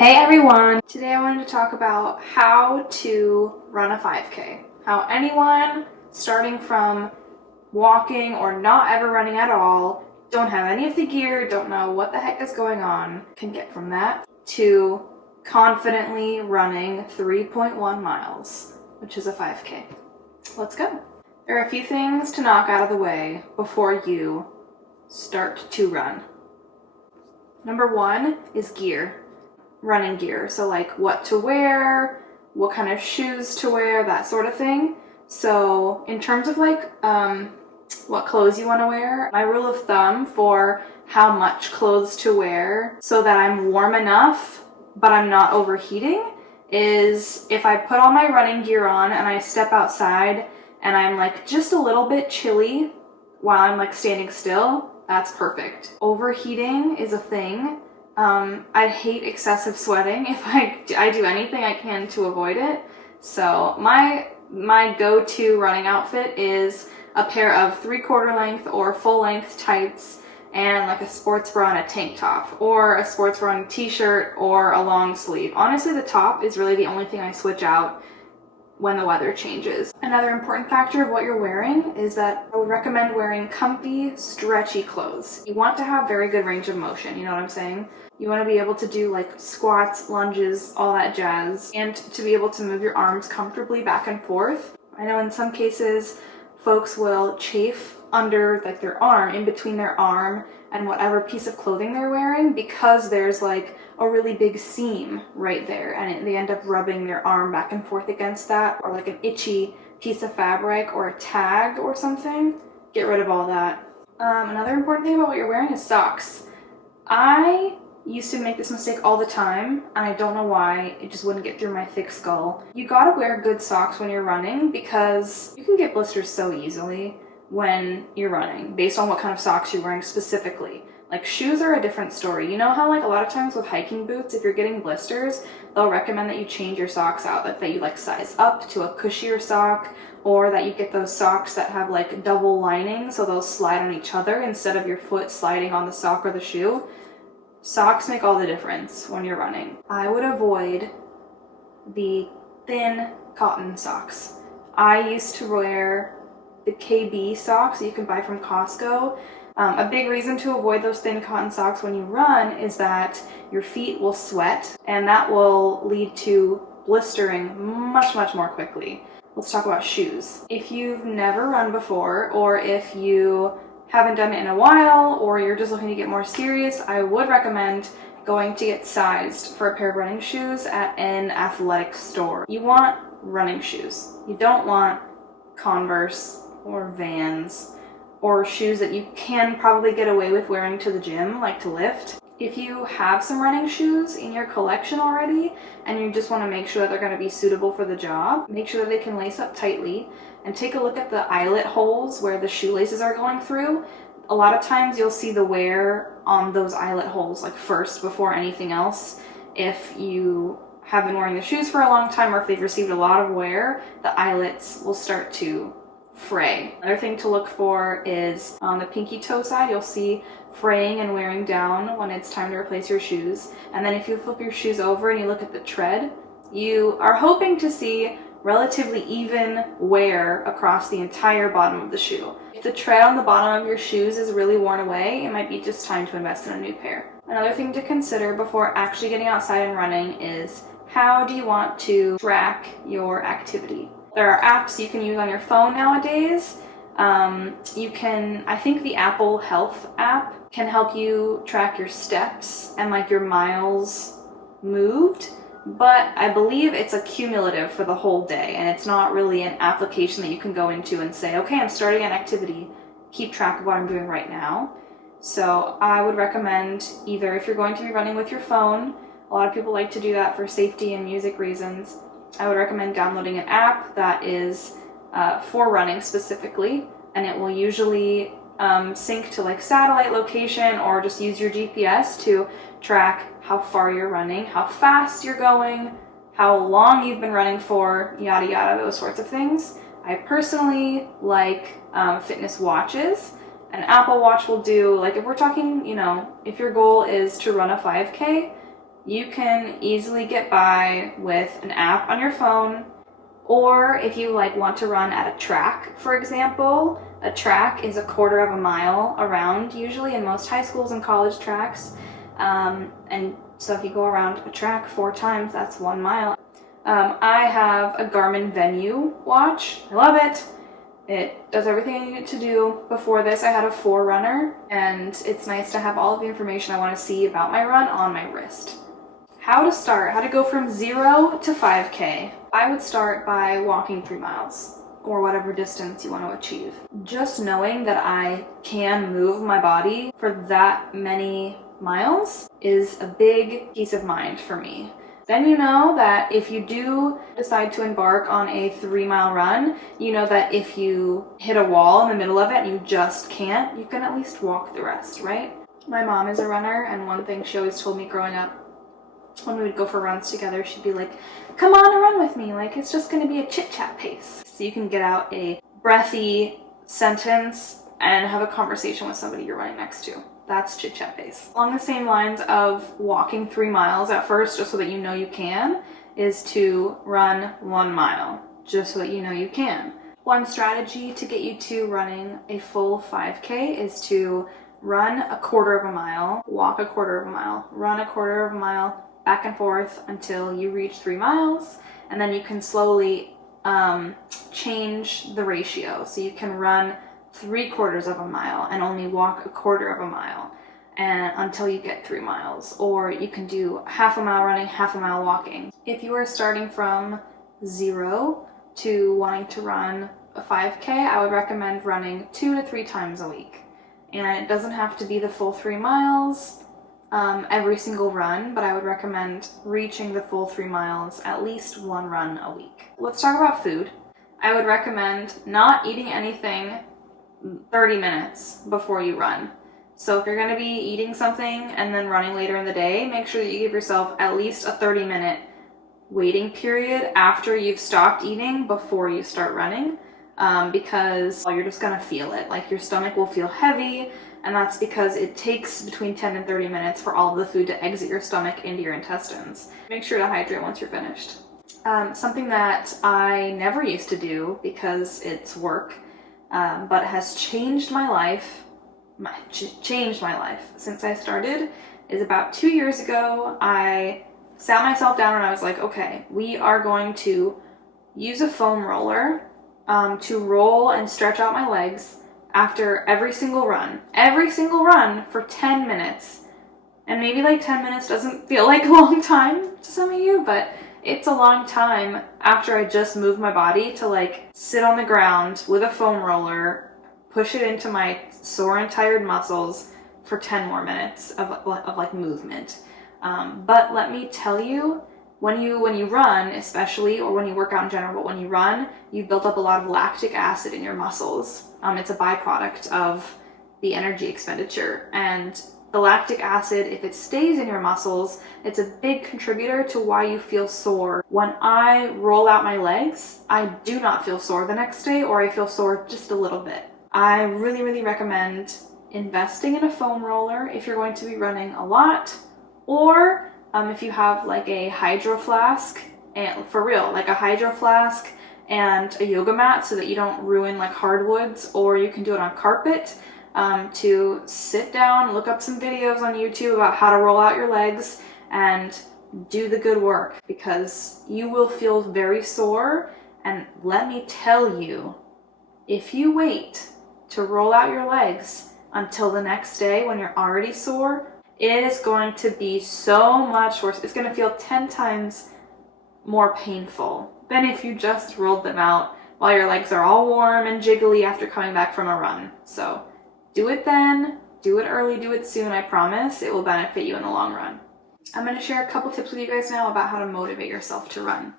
Hey everyone! Today I wanted to talk about how to run a 5K. How anyone starting from walking or not ever running at all, don't have any of the gear, don't know what the heck is going on, can get from that to confidently running 3.1 miles, which is a 5K. Let's go. There are a few things to knock out of the way before you start to run. Number one is gear. Running gear, so like what to wear, what kind of shoes to wear, that sort of thing. So in terms of like what clothes you want to wear, my rule of thumb for how much clothes to wear so that I'm warm enough but I'm not overheating is if I put all my running gear on and I step outside and I'm like just a little bit chilly while I'm like standing still, that's perfect. Overheating is a thing. I hate excessive sweating. If I do anything I can to avoid it. So my go-to running outfit is a pair of 3/4 length or full length tights and like a sports bra and a tank top, or a sports bra and t-shirt, or a long sleeve. Honestly, the top is really the only thing I switch out when the weather changes. Another important factor of what you're wearing is that I would recommend wearing comfy, stretchy clothes. You want to have very good range of motion, you know what I'm saying? You want to be able to do like squats, lunges, all that jazz, and to be able to move your arms comfortably back and forth. I know in some cases folks will chafe under like their arm, in between their arm and whatever piece of clothing they're wearing, because there's like a really big seam right there, and they end up rubbing their arm back and forth against that, or like an itchy piece of fabric or a tag or something. Get rid of all that. Another important thing about what you're wearing is socks. I used to make this mistake all the time, and I don't know why. It just wouldn't get through my thick skull. You gotta wear good socks when you're running, because you can get blisters so easily when you're running based on what kind of socks you're wearing specifically. Like shoes are a different story. You know how like a lot of times with hiking boots, if you're getting blisters, they'll recommend that you change your socks out, that you like size up to a cushier sock, or that you get those socks that have like double lining so they'll slide on each other instead of your foot sliding on the sock or the shoe. Socks make all the difference when you're running. I would avoid the thin cotton socks. I used to wear the KB socks that you can buy from Costco. A big reason to avoid those thin cotton socks when you run is that your feet will sweat, and that will lead to blistering much more quickly. Let's talk about shoes. If you've never run before, or if you haven't done it in a while, or you're just looking to get more serious, I would recommend going to get sized for a pair of running shoes at an athletic store. You want running shoes. You don't want Converse or Vans or shoes that you can probably get away with wearing to the gym, like to lift. If you have some running shoes in your collection already and you just want to make sure that they're going to be suitable for the job, make sure that they can lace up tightly, and take a look at the eyelet holes where the shoelaces are going through. A lot of times you'll see the wear on those eyelet holes like first before anything else. If you have been wearing the shoes for a long time, or if they've received a lot of wear, the eyelets will start to fray. Another thing to look for is on the pinky toe side, you'll see fraying and wearing down when it's time to replace your shoes. And then if you flip your shoes over and you look at the tread, you are hoping to see relatively even wear across the entire bottom of the shoe. If the tread on the bottom of your shoes is really worn away, it might be just time to invest in a new pair. Another thing to consider before actually getting outside and running is, how do you want to track your activity? There are apps you can use on your phone nowadays. I think the Apple Health app can help you track your steps and like your miles moved, but I believe it's a cumulative for the whole day, and it's not really an application that you can go into and say, okay, I'm starting an activity, keep track of what I'm doing right now. So I would recommend, either if you're going to be running with your phone, a lot of people like to do that for safety and music reasons, I would recommend downloading an app that is for running specifically, and it will usually sync to like satellite location, or just use your GPS to track how far you're running, how fast you're going, how long you've been running for, yada yada, those sorts of things. I personally like fitness watches. An Apple Watch will do, like if we're talking, if your goal is to run a 5K, you can easily get by with an app on your phone, or if you like want to run at a track, for example. A track is a quarter of a mile around, usually in most high schools and college tracks. And so if you go around a track 4 times, that's 1 mile. I have a Garmin Venue watch. I love it. It does everything I need it to do. Before this, I had a Forerunner, and it's nice to have all of the information I want to see about my run on my wrist. How to start, how to go from 0 to 5K. I would start by walking 3 miles, or whatever distance you want to achieve. Just knowing that I can move my body for that many miles is a big peace of mind for me. Then you know that if you do decide to embark on a 3-mile run, you know that if you hit a wall in the middle of it and you just can't, you can at least walk the rest, right? My mom is a runner, and one thing she always told me growing up, when we would go for runs together, she'd be like, come on and run with me, like it's just gonna be a chit-chat pace. So you can get out a breathy sentence and have a conversation with somebody you're running next to. That's chit-chat pace. Along the same lines of walking 3 miles at first, just so that you know you can, is to run 1 mile, just so that you know you can. One strategy to get you to running a full 5K is to run a quarter of a mile, walk a quarter of a mile, run a quarter of a mile, back and forth until you reach 3 miles, and then you can slowly change the ratio. So you can run 3/4 of a mile and only walk a quarter of a mile and until you get 3 miles, or you can do half a mile running, half a mile walking. If you are starting from 0 to wanting to run a 5K, I would recommend running 2 to 3 times a week. And it doesn't have to be the full 3 miles every single run, but I would recommend reaching the full 3 miles at least 1 run a week. Let's talk about food. I would recommend not eating anything 30 minutes before you run. So if you're going to be eating something and then running later in the day, make sure that you give yourself at least a 30-minute waiting period after you've stopped eating before you start running, because you're just going to feel it. Like your stomach will feel heavy, and that's because it takes between 10 and 30 minutes for all of the food to exit your stomach into your intestines. Make sure to hydrate once you're finished. Something that I never used to do because it's work, but has changed my life since I started, is about 2 years ago. I sat myself down and I was like, okay, we are going to use a foam roller to roll and stretch out my legs after every single run for 10 minutes. And maybe like 10 minutes doesn't feel like a long time to some of you, but it's a long time after I just moved my body to like sit on the ground with a foam roller, push it into my sore and tired muscles for 10 more minutes of like movement. But let me tell you, when you run, especially, or when you work out in general, but when you run, you build up a lot of lactic acid in your muscles. It's a byproduct of the energy expenditure. And the lactic acid, if it stays in your muscles, it's a big contributor to why you feel sore. When I roll out my legs, I do not feel sore the next day, or I feel sore just a little bit. I really, really recommend investing in a foam roller if you're going to be running a lot, or if you have like a hydro flask, and for real, like a hydro flask and a yoga mat so that you don't ruin like hardwoods, or you can do it on carpet, to sit down, look up some videos on YouTube about how to roll out your legs and do the good work, because you will feel very sore. And let me tell you, if you wait to roll out your legs until the next day when you're already sore, it is going to be so much worse. It's going to feel 10 times more painful than if you just rolled them out while your legs are all warm and jiggly after coming back from a run. So do it then, do it early, do it soon. I promise it will benefit you in the long run. I'm going to share a couple tips with you guys now about how to motivate yourself to run.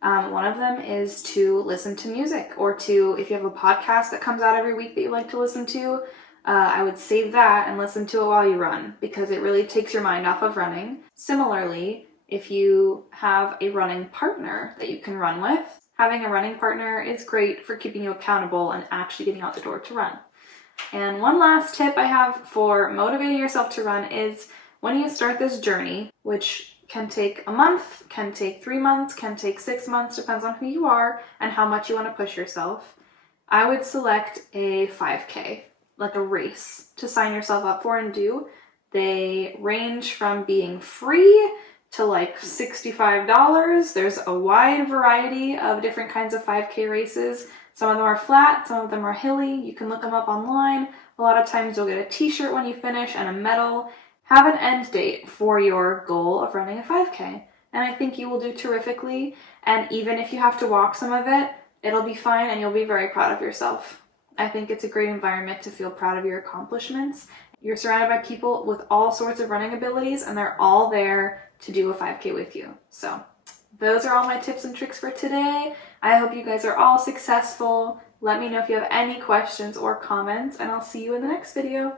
One of them is to listen to music, or to, if you have a podcast that comes out every week that you like to listen to, I would save that and listen to it while you run, because it really takes your mind off of running. Similarly, if you have a running partner that you can run with, having a running partner is great for keeping you accountable and actually getting out the door to run. And one last tip I have for motivating yourself to run is, when you start this journey, which Can take a month, can take 3 months, can take 6 months, depends on who you are and how much you want to push yourself. I would select a 5K, like a race, to sign yourself up for and do. They range from being free to like $65. There's a wide variety of different kinds of 5K races. Some of them are flat, some of them are hilly. You can look them up online. A lot of times you'll get a t-shirt when you finish and a medal. Have an end date for your goal of running a 5K. And I think you will do terrifically. And even if you have to walk some of it, it'll be fine and you'll be very proud of yourself. I think it's a great environment to feel proud of your accomplishments. You're surrounded by people with all sorts of running abilities and they're all there to do a 5K with you. So those are all my tips and tricks for today. I hope you guys are all successful. Let me know if you have any questions or comments and I'll see you in the next video.